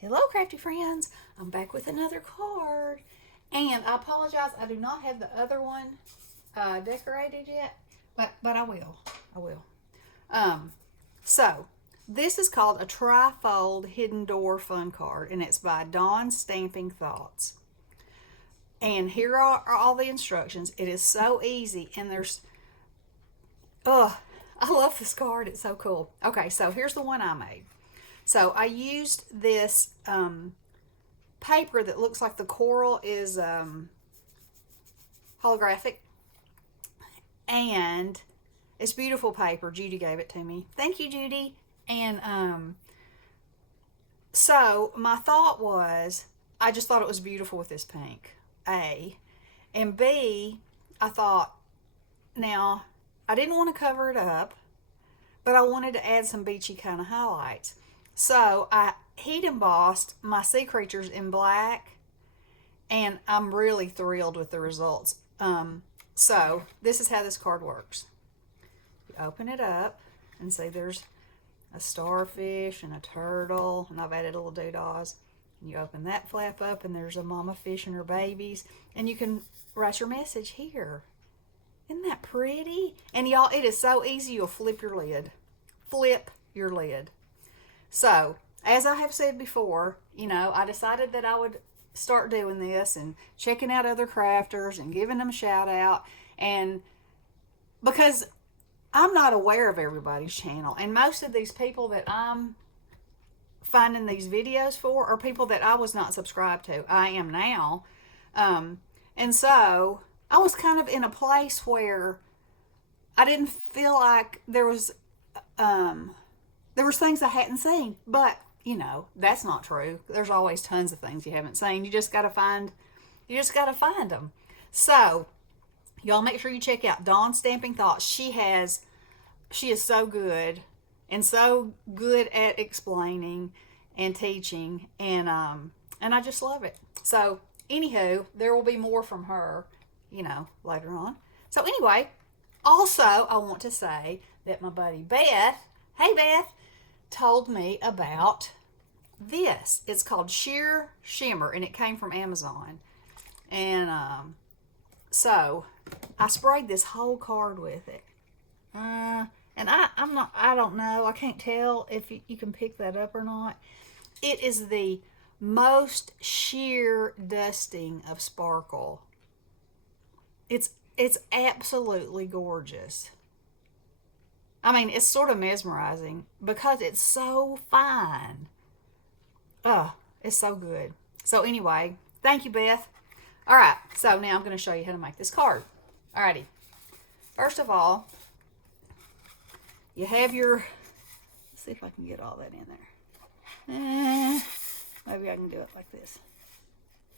Hello, Crafty Friends. I'm back with another card. And I apologize, I do not have the other one decorated yet, but I will. I will. So, this is called a Trifold Hidden Door Fun Card, and it's by Dawn Stamping Thoughts. And here are all the instructions. It is so easy, and there's, I love this card. It's so cool. Okay, so here's the one I made. So I used this paper that looks like the coral is holographic, and it's beautiful paper. Judy gave it to me. Thank you, Judy. And so my thought was, I just thought it was beautiful with this pink, A. And B, I thought, now, I didn't want to cover it up, but I wanted to add some beachy kind of highlights. So I heat embossed my sea creatures in black, and I'm really thrilled with the results. So this is how this card works. You open it up and see there's a starfish and a turtle, and I've added little doodahs. And you open that flap up, and there's a mama fish and her babies, and you can write your message here. Isn't that pretty? And y'all, it is so easy. You'll flip your lid. Flip your lid. So, as I have said before, I decided that I would start doing this and checking out other crafters and giving them a shout out. And because I'm not aware of everybody's channel, and most of these people that I'm finding these videos for are people that I was not subscribed to. I am now. And so I was kind of in a place where I didn't feel like there was things I hadn't seen, but that's not true. There's always tons of things you haven't seen. You just got to find them. So y'all make sure you check out Dawn Stamping Thoughts. She is so good and so good at explaining and teaching, and I just love it. So anywho, there will be more from her, later on. So anyway, also I want to say that my buddy Beth, hey Beth, told me about this. It's called Sheer Shimmer, and it came from Amazon. And so I sprayed this whole card with it. And I don't know, I can't tell if you can pick that up or not. It is the most sheer dusting of sparkle. It's absolutely gorgeous. I mean, it's sort of mesmerizing because it's so fine. It's so good. So anyway, thank you, Beth. All right, so now I'm going to show you how to make this card. Alrighty. First of all, you have your, let's see if I can get all that in there. Maybe I can do it like this.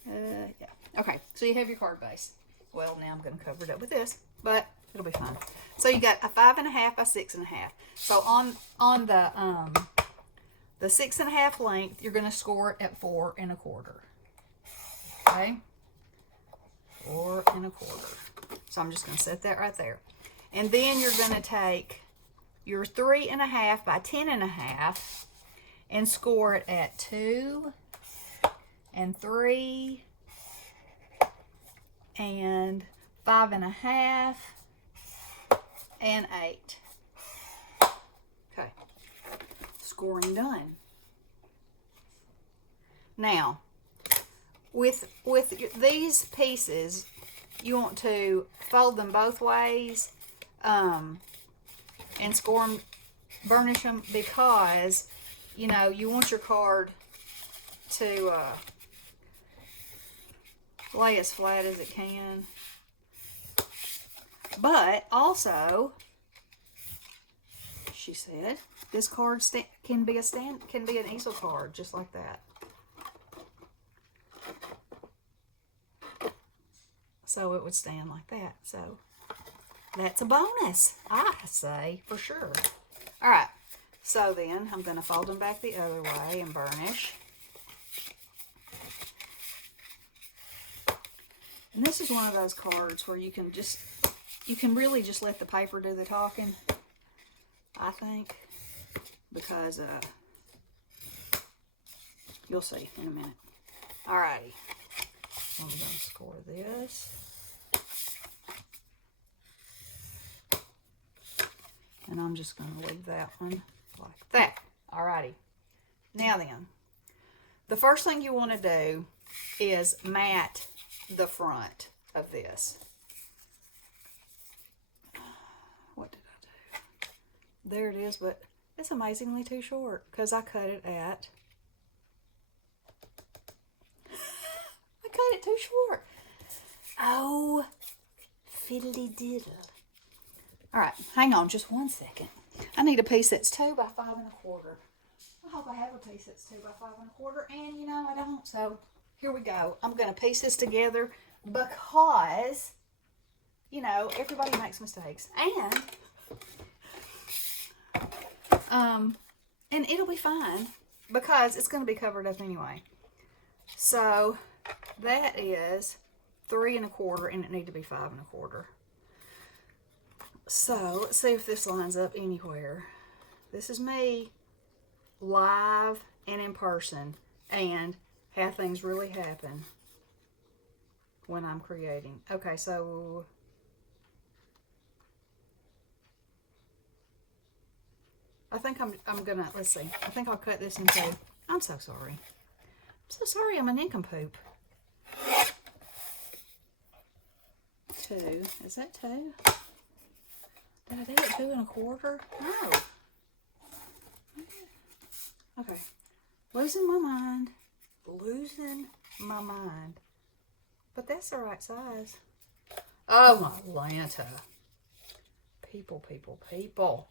Yeah. Okay, so you have your card base. Well, now I'm going to cover it up with this, but it'll be fine. So you got a 5.5 by 6.5. So on the 6.5 length, you're going to score it at 4 1/4. Okay, 4 1/4. So I'm just going to set that right there, and then you're going to take your 3.5 by 10.5 and score it at 2 and 3 and 5.5 and 8. Okay, scoring done. Now, with these pieces, you want to fold them both ways, and score them, burnish them, because you want your card to lay as flat as it can. But also, she said, this card can be an easel card, just like that. So it would stand like that. So that's a bonus, I say, for sure. All right. So then I'm going to fold them back the other way and burnish. And this is one of those cards where you can really just let the paper do the talking, I think, because You'll see in a minute. Alrighty. I'm going to score this. And I'm just going to leave that one like that. Alrighty. Now then, the first thing you want to do is mat the front of this. What did I do? There it is, but it's amazingly too short because I cut it at... I cut it too short. Oh, fiddly diddle. All right, hang on just 1 second. I need a piece that's 2 by 5 1/4. I hope I have a piece that's 2 by 5 1/4, and you know I don't. So here we go. I'm gonna piece this together because, you know, everybody makes mistakes, and it'll be fine because it's gonna be covered up anyway. So that is 3 1/4, and it need to be 5 1/4. So let's see if this lines up anywhere. This is me live and in person, and how things really happen when I'm creating. Okay, so I think I'm gonna, let's see, I think I'll cut this in 2. I'm so sorry. I'm so sorry, I'm a nincompoop. 2, is that 2? Did I do it 2 1/4? No. Okay. Losing my mind. Losing my mind. But that's the right size. Oh my Lanta. People, people, people.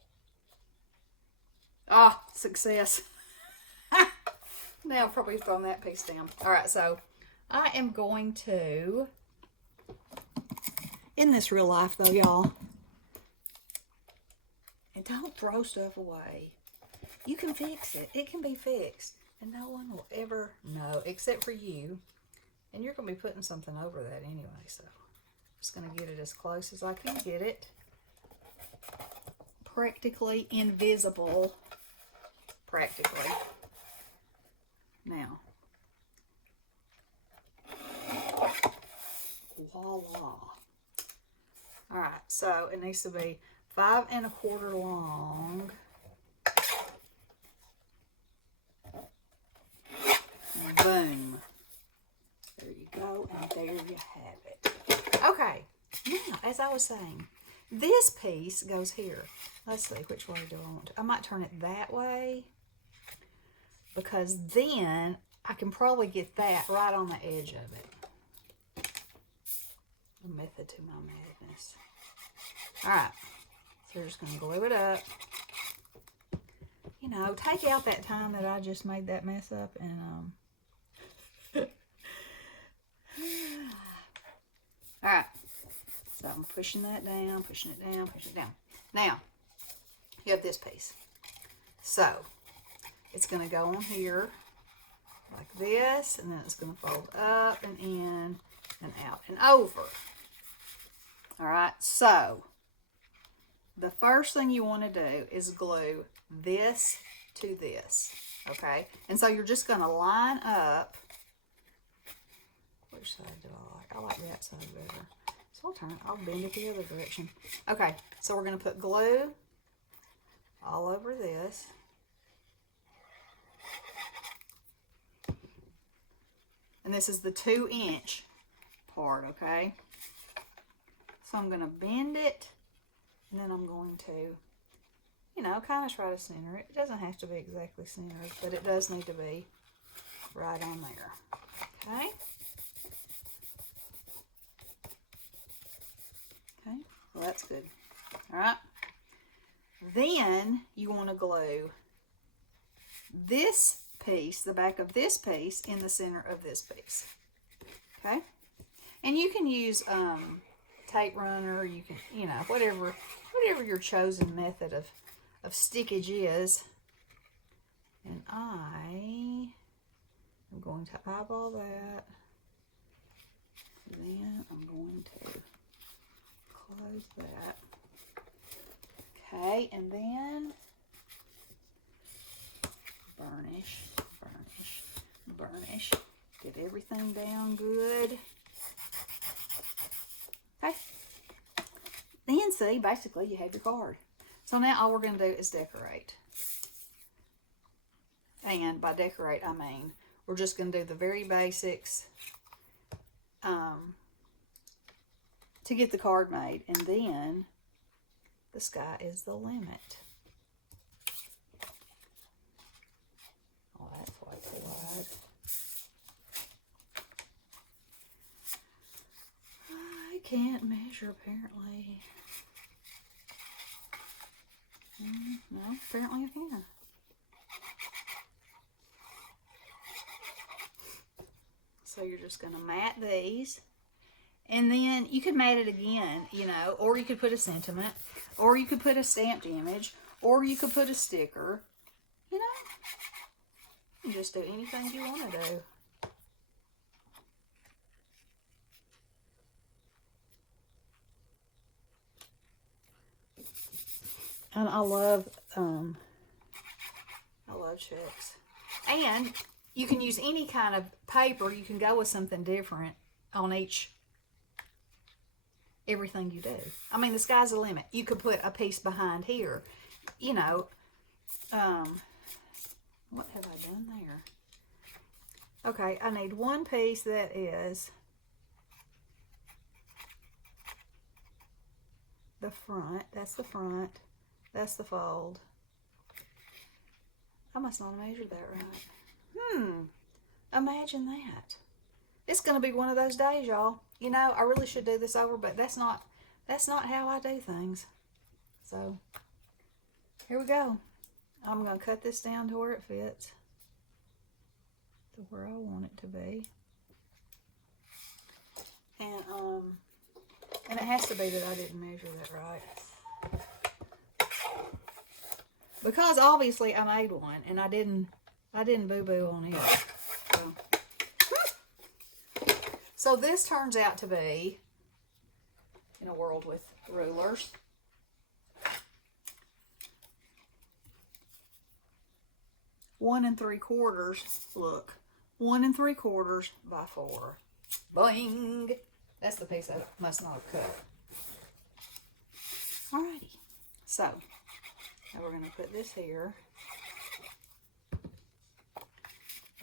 Ah, success. Now I've probably thrown that piece down. Alright, so I am going to... Isn't this real life though, y'all? And don't throw stuff away. You can fix it. It can be fixed. And no one will ever know except for you. And you're going to be putting something over that anyway. So I'm just going to get it as close as I can get it. Practically invisible. Practically. Now. Voila. Alright, so it needs to be 5 1/4 long. Boom. There you go, and there you have it. Okay, now, as I was saying, this piece goes here. Let's see, which way do I want to? I might turn it that way, because then I can probably get that right on the edge of it. A method to my madness. Alright, so we're just going to glue it up. You know, take out that time that I just made that mess up, and alright, so I'm pushing that down, pushing it down, pushing it down. Now, you have this piece. So, it's going to go on here like this, and then it's going to fold up and in and out and over. Alright, so, the first thing you want to do is glue this to this, okay? And so you're just going to line up. Which side do I like? I like that side better. So I'll bend it the other direction. Okay, so we're going to put glue all over this. And this is the 2-inch part, okay? So I'm going to bend it, and then I'm going to, you know, kind of try to center it. It doesn't have to be exactly centered, but it does need to be right on there, okay? Okay, well that's good. All right. Then you want to glue this piece, the back of this piece, in the center of this piece. Okay? And you can use tape runner, you can, you know, whatever your chosen method of stickage is. And I am going to eyeball that. Then I'm going to close that. Okay, and then burnish, burnish, finish. Get everything down good. Okay. Then see, basically you have your card. So now all we're going to do is decorate. And by decorate, I mean we're just going to do the very basics to get the card made. And then the sky is the limit. Oh, that's way too wide. I can't measure, apparently. No, apparently I can. So you're just going to mat these. And then you could mat it again, you know, or you could put a sentiment, or you could put a stamped image, or you could put a sticker, you know. You just do anything you want to do. And I love checks. And you can use any kind of paper. You can go with something different on everything you do. I mean, the sky's the limit. You could put a piece behind here. You know, what have I done there? Okay, I need one piece that is the front. That's the front. That's the fold. I must not have measured that right. Imagine that. It's going to be one of those days, y'all. You know, I really should do this over, but that's not how I do things. So, here we go. I'm going to cut this down to where it fits. To where I want it to be. And it has to be that I didn't measure that right. Because obviously I made one and I didn't boo-boo on it. So this turns out to be, in a world with rulers, (1 3/4). Look, 1 3/4 by 4. Boing! That's the piece I must not have cut. Alrighty. So, now we're going to put this here.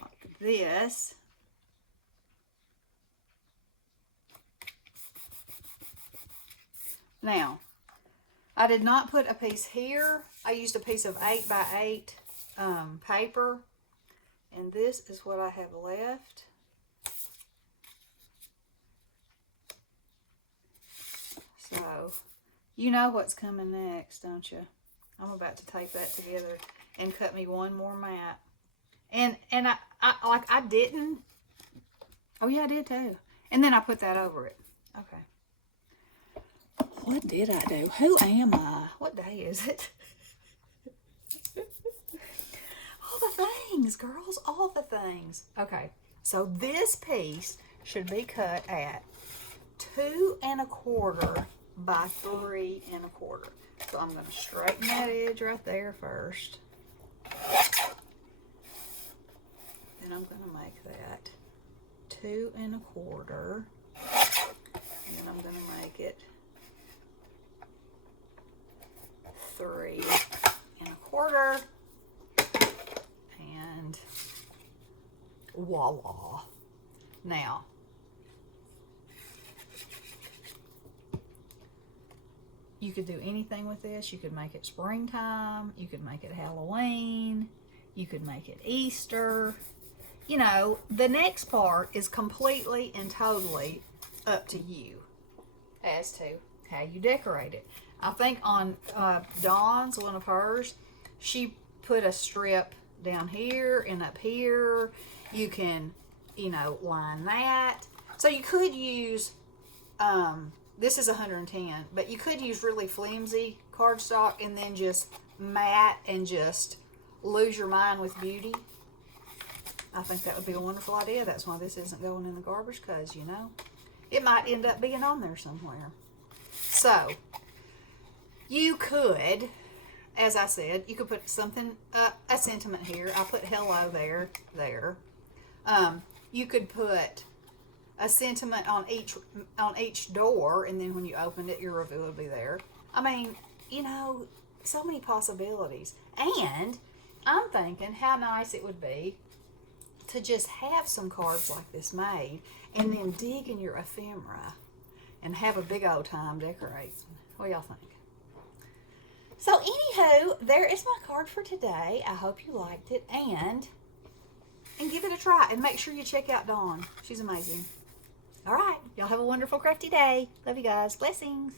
Like this. Now, I did not put a piece here. I used a piece of 8 by 8 paper. And this is what I have left. So, you know what's coming next, don't you? I'm about to tape that together and cut me one more mat. And I didn't. Oh yeah, I did too. And then I put that over it. Okay. What did I do? Who am I? What day is it? All the things, girls. All the things. Okay. So this piece should be cut at 2 1/4 by 3 1/4. So I'm going to straighten that edge right there first. Then I'm going to make that 2 1/4. And then I'm going to make it 3 1/4. And voila. Now, you could do anything with this. You could make it springtime. You could make it Halloween. You could make it Easter. You know, the next part is completely and totally up to you as to how you decorate it. I think on Dawn's, one of hers, she put a strip down here and up here. You can, you know, line that. So you could use... this is 110, but you could use really flimsy cardstock and then just matte and just lose your mind with beauty. I think that would be a wonderful idea. That's why this isn't going in the garbage, because, you know, it might end up being on there somewhere. So, you could, as I said, you could put something, a sentiment here. I put hello there. You could put a sentiment on each door, and then when you opened it, your review would be there. I mean, you know, so many possibilities. And I'm thinking how nice it would be to just have some cards like this made and then dig in your ephemera and have a big old time decorating. What do y'all think? So anywho, there is my card for today. I hope you liked it, and give it a try, and make sure you check out Dawn. She's amazing. All right, y'all have a wonderful crafty day. Love you guys. Blessings.